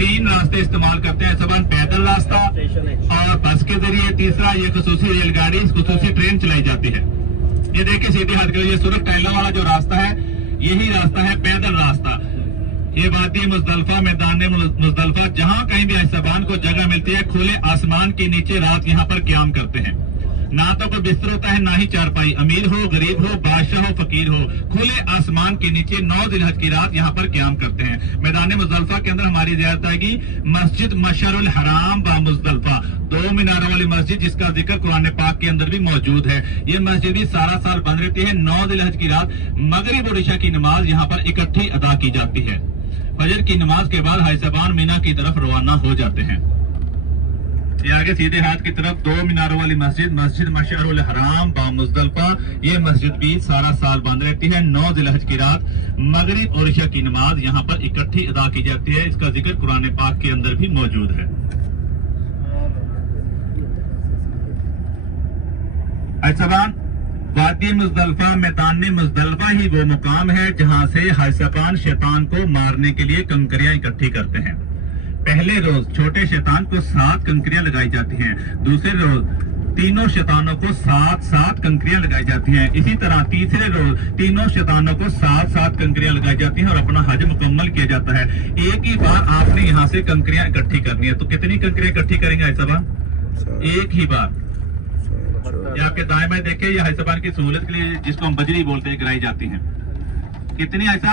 तीन रास्ते इस्तेमाल करते हैं सबन, पैदल रास्ता और बस के जरिए, तीसरा ये खसूसी रेलगाड़ी खसूसी ट्रेन चलाई जाती है। ये देखिए सीधे हाथ के, ये सूरत टाइला वाला जो रास्ता है यही रास्ता है पैदल रास्ता। ये वादी मुजदलफा, मैदान मुजदलफा, जहां कहीं भी साहबान को जगह मिलती है खुले आसमान के नीचे रात यहाँ पर क्याम करते हैं। ना तो कोई बिस्तर होता है ना ही चारपाई, अमीर हो गरीब हो बादशाह हो फकीर हो, खुले आसमान के नीचे 9 जिलहज की रात यहाँ पर क्याम करते हैं। मैदान मुजदलफा के अंदर हमारी ज़ियारत आएगी मस्जिद मशअरुल हराम बा मुजदलफा, 2 मीनारों वाली मस्जिद जिसका जिक्र कुरान पाक के अंदर भी मौजूद है। ये मस्जिद भी सारा साल बंद रहती है। 9 जिलहज की रात मगरिब और इशा की नमाज यहाँ पर इकट्ठी अदा की जाती है। फजर की नमाज के बाद हाजी साहबान मीना की तरफ रवाना हो जाते हैं। ये आगे सीधे हाथ की तरफ 2 मीनारों वाली मस्जिद, मस्जिद मशअरुल हराम बा मुजदलफा, ये मस्जिद भी सारा साल बंद रहती है। 9 जिलहज की रात मगरिब और इशा की नमाज यहाँ पर इकट्ठी अदा की जाती है। इसका जिक्र कुरान पाक के अंदर भी मौजूद है। वादी मुजदलफा, मैदान मुजदलफा ही वो मुकाम है जहाँ से हाइसपान शैतान को मारने के लिए कंकरियां इकट्ठी करते हैं। पहले रोज छोटे शैतान को 7 कंकरियां लगाई जाती हैं, दूसरे रोज तीनों शैतानों को 7 कंकरियां लगाई जाती हैं। इसी तरह तीसरे रोज तीनों शैतानों को 7 कंकरियां लगाई जाती हैं और अपना हज मुकम्मल किया जाता है। एक ही बार आपने यहाँ से कंकरियां इकट्ठी करनी है। तो कितनी कंकरियां इकट्ठी करेंगे हाइसबान? एक ही बार। ये आपके दाएं बाएं देखे, ये हाइसबान की सहूलत के लिए जिसको हम बजरी बोलते हैं गिराई जाती हैं। कितनी हाइसा?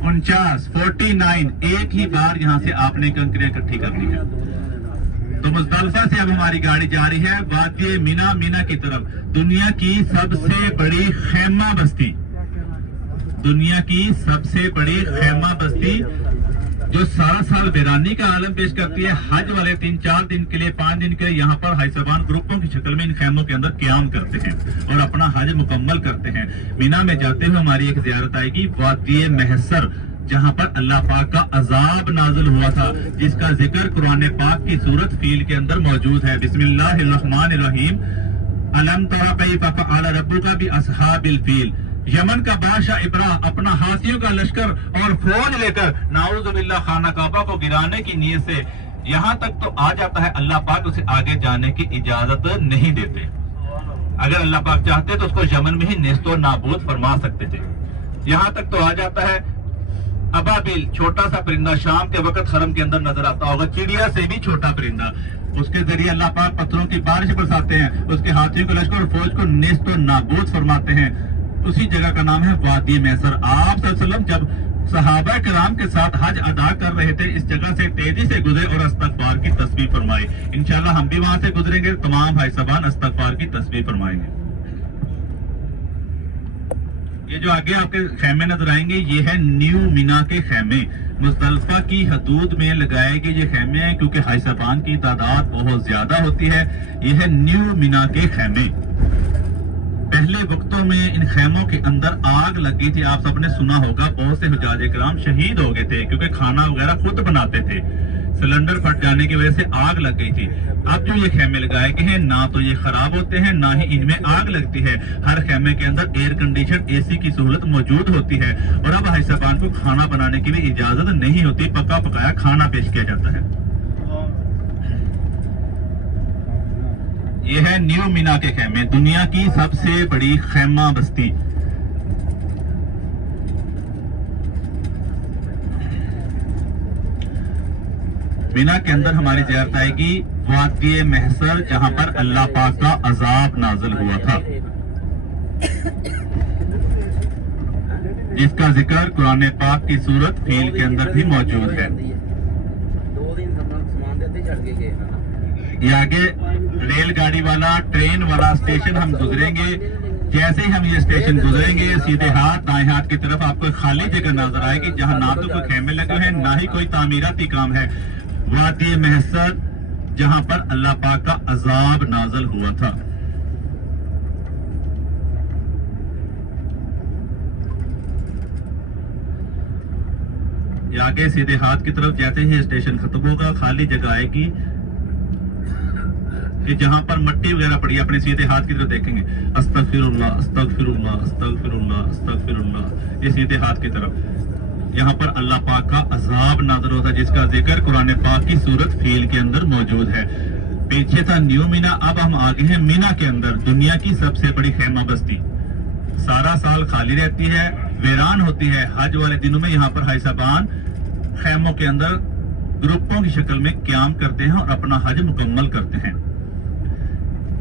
49 एक ही बार यहाँ से आपने कंकरियां इकट्ठी करनी है। तो मुजदलफा से अब हमारी गाड़ी जा रही है वादी मीना की तरफ। दुनिया की सबसे बड़ी खेमा बस्ती, दुनिया की सबसे बड़ी खेमा बस्ती जो सारा साल वीरानी का आलम पेश करती है। हज वाले 3-4 दिन के लिए 5 दिन के लिए यहाँ पर हाइसबान ग्रुपों की शक्ल में इन खैमों के अंदर क्याम करते हैं और अपना हज मुकम्मल करते हैं। मीना में जाते हुए हमारी एक ज़ियारत आएगी वादी महसर, जहाँ पर अल्लाह पाक का अजाब नाजिल हुआ था, जिसका जिक्र कुरान पाक की सूरत फील के अंदर मौजूद है। बिस्मिल्लाहिर्रहमानिर्रहीम, अलम तरा कैफ़ फ़अल रब्बुका बि अस्हाबिल फील। यमन का बादशाह इब्रा अपना हाथियों का लश्कर और फौज लेकर नाउज़ुबिल्लाह खाना काबा को गिराने की नीयत से यहाँ तक तो आ जाता है। अल्लाह पाक उसे आगे जाने की इजाजत नहीं देते। अगर अल्लाह पाक चाहते तो उसको यमन में ही नेस्तो नाबूद फरमा सकते थे। यहाँ तक तो आ जाता है। अबाबिल, छोटा सा परिंदा, शाम के वक्त हरम के अंदर नजर आता होगा, चिड़िया से भी छोटा परिंदा। उसके जरिए अल्लाह पाक पत्थरों की बारिश बरसाते हैं, उसके हाथियों के लश्कर और फौज को नेस्तो नाबूद फरमाते हैं। उसी जगह का नाम है वादी मैसर। आप सल्लल्लाहु अलैहि वसल्लम जब सहाबा किराम के साथ हज अदा कर रहे थे, इस जगह से तेजी से गुजरे और इस्तगफार की तस्बीह फरमाई। इंशाल्लाह हम भी वहां से गुजरेंगे, तमाम भाई साहबान इस्तगफार की तस्बीह फरमाएंगे। ये जो आगे आपके खैमे नजर आएंगे ये है न्यू मीना के खैमे। मुजदलफा की हदूद में लगाए गए ये खैमे हैं क्योंकि हाइसबान की तादाद बहुत ज्यादा होती है। ये है न्यू मीना के खैमे। पहले वक्तों में इन खैमों के अंदर आग लगी थी। आप सबने सुना होगा बहुत से हुज्जाज इकराम शहीद हो गए थे क्योंकि खाना वगैरह खुद बनाते थे, सिलेंडर फट जाने की वजह से आग लग गई थी। अब जो ये खैमे लगाए गए हैं ना तो ये खराब होते हैं ना ही इनमें आग लगती है। हर खैमे के अंदर एयर कंडीशन AC की सहूलत मौजूद होती है और अब हाइसबान को खाना बनाने की भी इजाजत नहीं होती, पका पकाया खाना पेश किया जाता है। ये है न्यू मीना के खैमे, दुनिया की सबसे बड़ी खैमा बस्ती। मीना के अंदर हमारी ज़ियारत आएगी वादी महसर, जहां पर अल्लाह पाक का अजाब नाजिल हुआ था, जिसका जिक्र कुरान पाक की सूरत फील के अंदर भी मौजूद है। ये आगे रेलगाड़ी वाला, ट्रेन वाला स्टेशन हम गुजरेंगे। जैसे ही हम ये स्टेशन गुजरेंगे सीधे हाथ दाएं हाथ की तरफ आपको खाली जगह नजर आएगी जहां ना तो कोई खेमे लगे हैं ना ही कोई तामीराती काम है। वादी महसर, जहां पर अल्लाह पाक का अजाब नाजिल हुआ था। ये आगे सीधे हाथ की तरफ जैसे ही स्टेशन खत्म होगा खाली जगह आएगी कि जहां पर मट्टी वगैरह पड़ी है, अपने सीधे हाथ की तरफ देखेंगे अस्तगफिरुल्लाह अस्तगफिरुल्लाह अस्तगफिरुल्लाह अस्तगफिरुल्लाह, ये सीधे हाथ की तरफ। यहाँ पर अल्लाह पाक का अजाब नाज़िल होता है, जिसका जिक्र कुरान पाक की सूरत फील के अंदर मौजूद है। पीछे था न्यू मीना, अब हम आगे हैं मीना के अंदर, दुनिया की सबसे बड़ी खेमा बस्ती। सारा साल खाली रहती है, वीरान होती है। हज वाले दिनों में यहाँ पर हाई साहबान खेमों के अंदर ग्रुपों की शक्ल में क्याम करते हैं और अपना हज मुकम्मल करते हैं।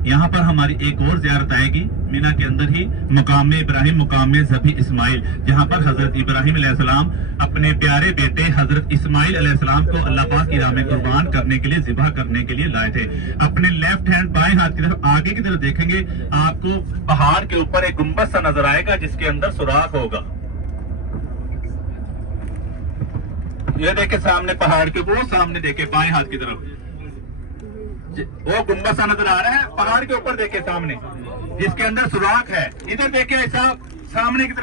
यहाँ पर हमारी एक और ज़ियारत आएगी मीना के अंदर ही, मुकाम इब्राहिम, मुकाम ज़बी इस्माइल, जहाँ पर हजरत इब्राहिम अलैहिस्सलाम अपने प्यारे बेटे हजरत इस्माइल अलैहिस्सलाम को अल्लाह पाक की राह में कुर्बान करने के लिए, ज़िबह करने के लिए लाए थे। अपने लेफ्ट हैंड बाएं हाथ की तरफ आगे की तरफ देखेंगे, आपको पहाड़ के ऊपर एक गुंबद सा नजर आएगा जिसके अंदर सुराख होगा। ये देखे सामने पहाड़ के, वो सामने देखे बाएं हाथ की तरफ, वो गुंबद सा नजर आ रहा है। पहाड़ के ऊपर देखे सामने, जिसके अंदर सुराख है। इधर देखे साहब सामने की तरफ